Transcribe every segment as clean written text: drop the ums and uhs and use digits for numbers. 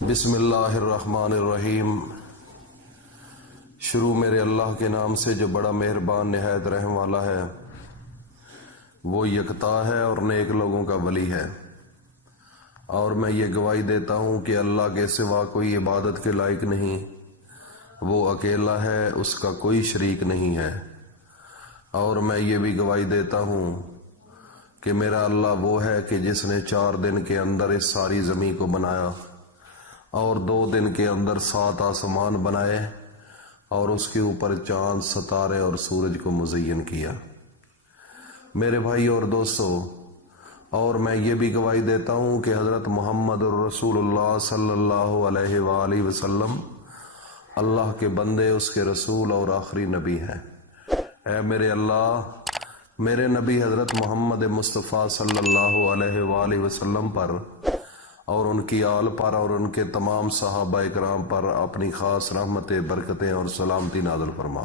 بسم اللہ الرحمن الرحیم۔ شروع میرے اللہ کے نام سے جو بڑا مہربان نہایت رحم والا ہے، وہ یکتا ہے اور نیک لوگوں کا ولی ہے۔ اور میں یہ گواہی دیتا ہوں کہ اللہ کے سوا کوئی عبادت کے لائق نہیں، وہ اکیلا ہے، اس کا کوئی شریک نہیں ہے۔ اور میں یہ بھی گواہی دیتا ہوں کہ میرا اللہ وہ ہے کہ جس نے 4 دن کے اندر اس ساری زمین کو بنایا اور 2 دن کے اندر 7 آسمان بنائے اور اس کے اوپر چاند، ستارے اور سورج کو مزین کیا۔ میرے بھائی اور دوستو، اور میں یہ بھی گواہی دیتا ہوں کہ حضرت محمد رسول اللہ صلی اللہ علیہ وآلہ وسلم اللہ کے بندے، اس کے رسول اور آخری نبی ہیں۔ اے میرے اللہ، میرے نبی حضرت محمد مصطفیٰ صلی اللہ علیہ وآلہ وسلم پر اور ان کی آل پر اور ان کے تمام صحابہ اکرام پر اپنی خاص رحمتیں، برکتیں اور سلامتی نازل فرما۔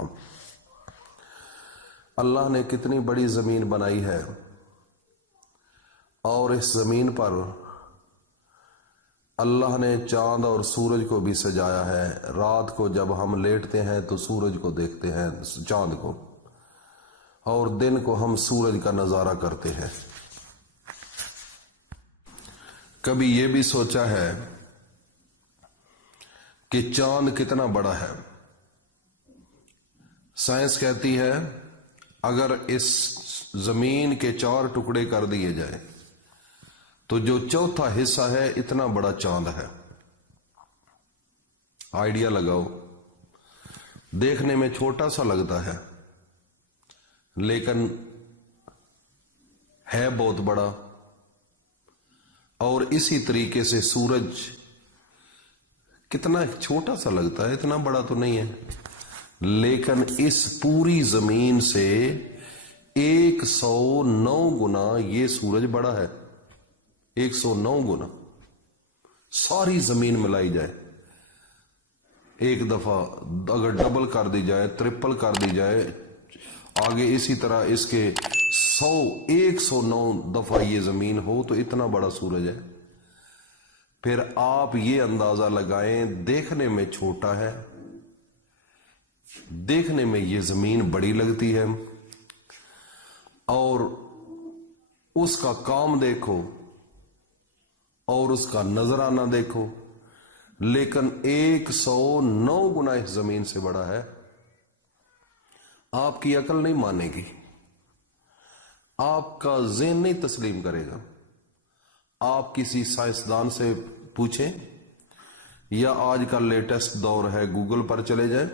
اللہ نے کتنی بڑی زمین بنائی ہے، اور اس زمین پر اللہ نے چاند اور سورج کو بھی سجایا ہے۔ رات کو جب ہم لیٹتے ہیں تو سورج کو دیکھتے ہیں، چاند کو، اور دن کو ہم سورج کا نظارہ کرتے ہیں۔ کبھی یہ بھی سوچا ہے کہ چاند کتنا بڑا ہے؟ سائنس کہتی ہے اگر اس زمین کے 4 ٹکڑے کر دیے جائیں تو جو چوتھا حصہ ہے اتنا بڑا چاند ہے۔ آئیڈیا لگاؤ، دیکھنے میں چھوٹا سا لگتا ہے لیکن ہے بہت بڑا۔ اور اسی طریقے سے سورج کتنا چھوٹا سا لگتا ہے، اتنا بڑا تو نہیں ہے، لیکن اس پوری زمین سے 109 گنا یہ سورج بڑا ہے۔ 109 گنا ساری زمین ملائی جائے، ایک دفعہ اگر ڈبل کر دی جائے، ٹرپل کر دی جائے، آگے اسی طرح اس کے 109 دفعہ یہ زمین ہو تو اتنا بڑا سورج ہے۔ پھر آپ یہ اندازہ لگائیں، دیکھنے میں چھوٹا ہے، دیکھنے میں یہ زمین بڑی لگتی ہے، اور اس کا کام دیکھو اور اس کا نظرانہ دیکھو، لیکن 109 گنا اس زمین سے بڑا ہے۔ آپ کی عقل نہیں مانے گی، آپ کا ذہن نہیں تسلیم کرے گا۔ آپ کسی سائنسدان سے پوچھیں، یا آج کا لیٹسٹ دور ہے گوگل پر چلے جائیں،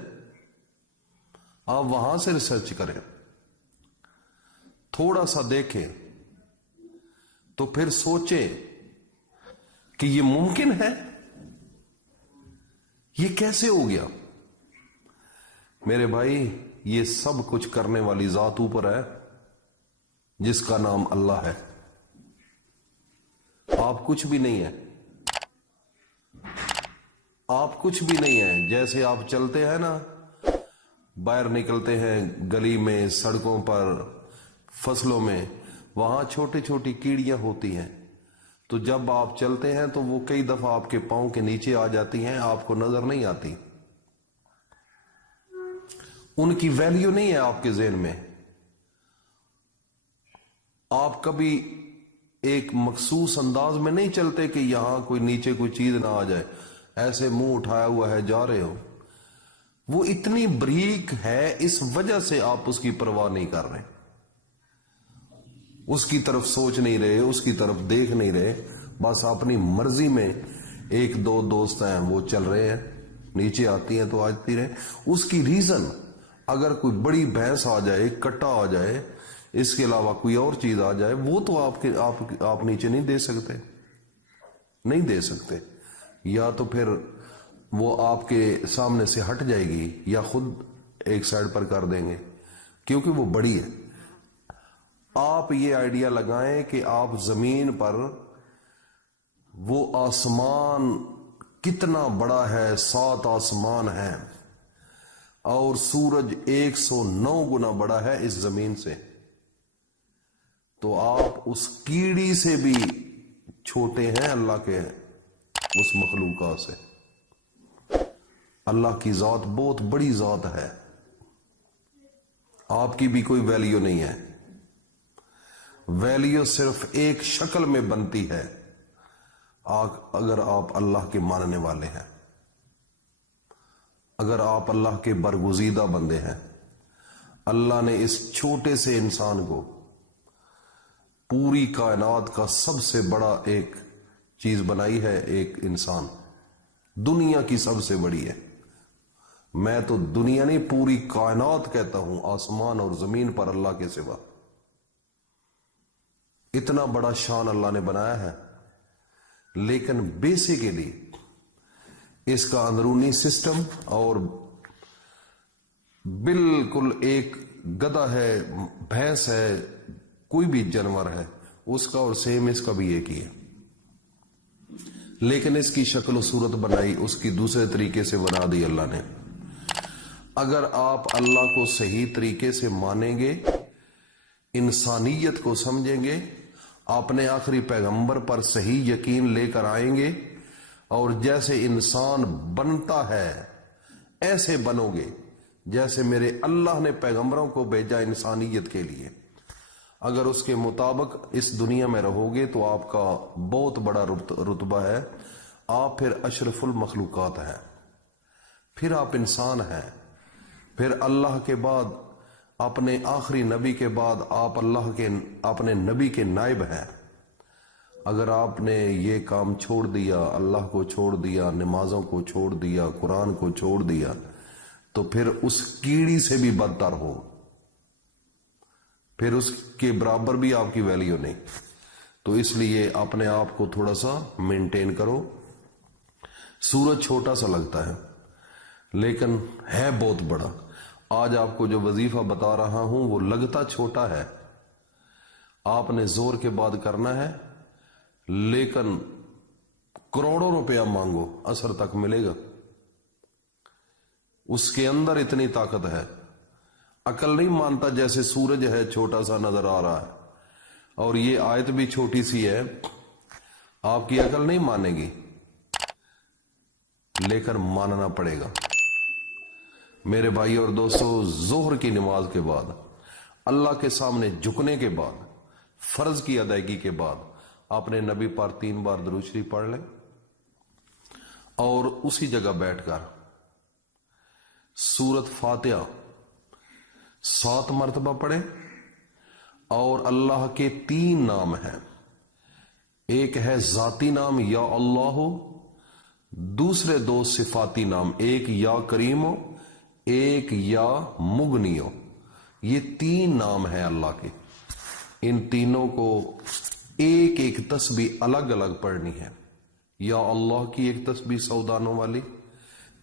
آپ وہاں سے ریسرچ کریں، تھوڑا سا دیکھیں تو پھر سوچیں کہ یہ ممکن ہے، یہ کیسے ہو گیا؟ میرے بھائی، یہ سب کچھ کرنے والی ذات اوپر ہے جس کا نام اللہ ہے۔ آپ کچھ بھی نہیں ہیں، آپ کچھ بھی نہیں ہیں۔ جیسے آپ چلتے ہیں نا، باہر نکلتے ہیں گلی میں، سڑکوں پر، فصلوں میں، وہاں چھوٹی چھوٹی کیڑیاں ہوتی ہیں، تو جب آپ چلتے ہیں تو وہ کئی دفعہ آپ کے پاؤں کے نیچے آ جاتی ہیں، آپ کو نظر نہیں آتی، ان کی ویلیو نہیں ہے آپ کے ذہن میں۔ آپ کبھی ایک مخصوص انداز میں نہیں چلتے کہ یہاں کوئی نیچے کوئی چیز نہ آ جائے، ایسے منہ اٹھایا ہوا ہے جا رہے ہو، وہ اتنی بریک ہے، اس وجہ سے آپ اس کی پرواہ نہیں کر رہے، اس کی طرف سوچ نہیں رہے، اس کی طرف دیکھ نہیں رہے، بس اپنی مرضی میں۔ 1-2 دوست ہیں، وہ چل رہے ہیں، نیچے آتی ہیں تو آتی رہے۔ اس کی ریزن، اگر کوئی بڑی بھینس آ جائے، کٹا آ جائے، اس کے علاوہ کوئی اور چیز آ جائے، وہ تو آپ نیچے نہیں دے سکتے، نہیں دے سکتے، یا تو پھر وہ آپ کے سامنے سے ہٹ جائے گی یا خود ایک سائڈ پر کر دیں گے، کیونکہ وہ بڑی ہے۔ آپ یہ آئیڈیا لگائیں کہ آپ زمین پر وہ آسمان کتنا بڑا ہے، 7 آسمان ہیں، اور سورج 109 گنا بڑا ہے اس زمین سے، تو آپ اس کیڑی سے بھی چھوٹے ہیں اللہ کے اس مخلوقات سے۔ اللہ کی ذات بہت بڑی ذات ہے، آپ کی بھی کوئی ویلیو نہیں ہے۔ ویلیو صرف ایک شکل میں بنتی ہے اگر آپ اللہ کے ماننے والے ہیں، اگر آپ اللہ کے برگزیدہ بندے ہیں۔ اللہ نے اس چھوٹے سے انسان کو پوری کائنات کا سب سے بڑا ایک چیز بنائی ہے، ایک انسان دنیا کی سب سے بڑی ہے۔ میں تو دنیا نہیں پوری کائنات کہتا ہوں، آسمان اور زمین پر اللہ کے سوا اتنا بڑا شان اللہ نے بنایا ہے۔ لیکن بیسیکلی اس کا اندرونی سسٹم اور بالکل ایک گدھا ہے، بھینس ہے، کوئی بھی جانور ہے اس کا اور سیم اس کا بھی ایک ہی ہے، لیکن اس کی شکل و صورت بنائی اس کی دوسرے طریقے سے بنا دی اللہ نے۔ اگر آپ اللہ کو صحیح طریقے سے مانیں گے، انسانیت کو سمجھیں گے، اپنے آخری پیغمبر پر صحیح یقین لے کر آئیں گے اور جیسے انسان بنتا ہے ایسے بنو گے جیسے میرے اللہ نے پیغمبروں کو بھیجا انسانیت کے لیے، اگر اس کے مطابق اس دنیا میں رہو گے تو آپ کا بہت بڑا رتبہ ہے، آپ پھر اشرف المخلوقات ہیں، پھر آپ انسان ہیں، پھر اللہ کے بعد اپنے آخری نبی کے بعد آپ اللہ کے اپنے نبی کے نائب ہیں۔ اگر آپ نے یہ کام چھوڑ دیا، اللہ کو چھوڑ دیا، نمازوں کو چھوڑ دیا، قرآن کو چھوڑ دیا، تو پھر اس کیڑی سے بھی بدتر ہو، پھر اس کے برابر بھی آپ کی ویلیو نہیں۔ تو اس لیے اپنے آپ کو تھوڑا سا مینٹین کرو۔ سورج چھوٹا سا لگتا ہے لیکن ہے بہت بڑا۔ آج آپ کو جو وظیفہ بتا رہا ہوں وہ لگتا چھوٹا ہے، آپ نے زور کے بعد کرنا ہے، لیکن کروڑوں روپیہ مانگو اثر تک ملے گا۔ اس کے اندر اتنی طاقت ہے، عقل نہیں مانتا، جیسے سورج ہے چھوٹا سا نظر آ رہا ہے، اور یہ آیت بھی چھوٹی سی ہے، آپ کی عقل نہیں مانے گی، لیکن ماننا پڑے گا۔ میرے بھائی اور دوستو، ظہر کی نماز کے بعد، اللہ کے سامنے جھکنے کے بعد، فرض کی ادائیگی کے بعد اپنے نبی پر 3 بار درود شریف پڑھ لیں اور اسی جگہ بیٹھ کر سورت فاتحہ 7 مرتبہ پڑھیں، اور اللہ کے 3 نام ہیں، ایک ہے ذاتی نام یا اللہ، دوسرے 2 صفاتی نام، ایک یا کریمو، ایک یا مغنیو۔ یہ 3 نام ہیں اللہ کے، ان تینوں کو ایک ایک تسبیح الگ الگ پڑھنی ہے۔ یا اللہ کی ایک تسبیح 100 دانوں والی،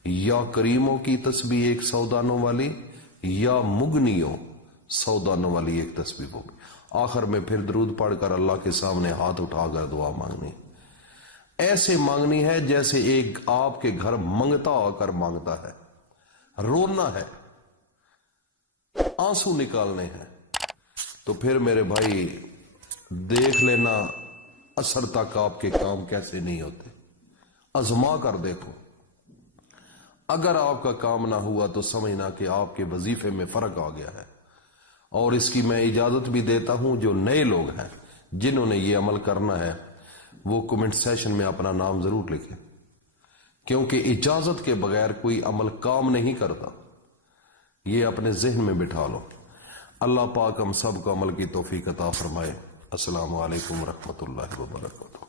یا کریموں کی تسبیح ایک 100 دانوں والی، یا مغنیوں 100 دانوں والی ایک تسبیح ہوگی۔ آخر میں پھر درود پڑھ کر اللہ کے سامنے ہاتھ اٹھا کر دعا مانگنی، ایسے مانگنی ہے جیسے ایک آپ کے گھر منگتا آ کر مانگتا ہے، رونا ہے، آنسو نکالنے ہیں۔ تو پھر میرے بھائی دیکھ لینا اثر تک آپ کے کام کیسے نہیں ہوتے، آزما کر دیکھو۔ اگر آپ کا کام نہ ہوا تو سمجھنا کہ آپ کے وظیفے میں فرق آ گیا ہے۔ اور اس کی میں اجازت بھی دیتا ہوں، جو نئے لوگ ہیں جنہوں نے یہ عمل کرنا ہے وہ کمنٹ سیشن میں اپنا نام ضرور لکھیں، کیونکہ اجازت کے بغیر کوئی عمل کام نہیں کرتا، یہ اپنے ذہن میں بٹھا لو۔ اللہ پاک ہم سب کو عمل کی توفیق عطا فرمائے۔ السلام علیکم ورحمۃ اللہ وبرکاتہ۔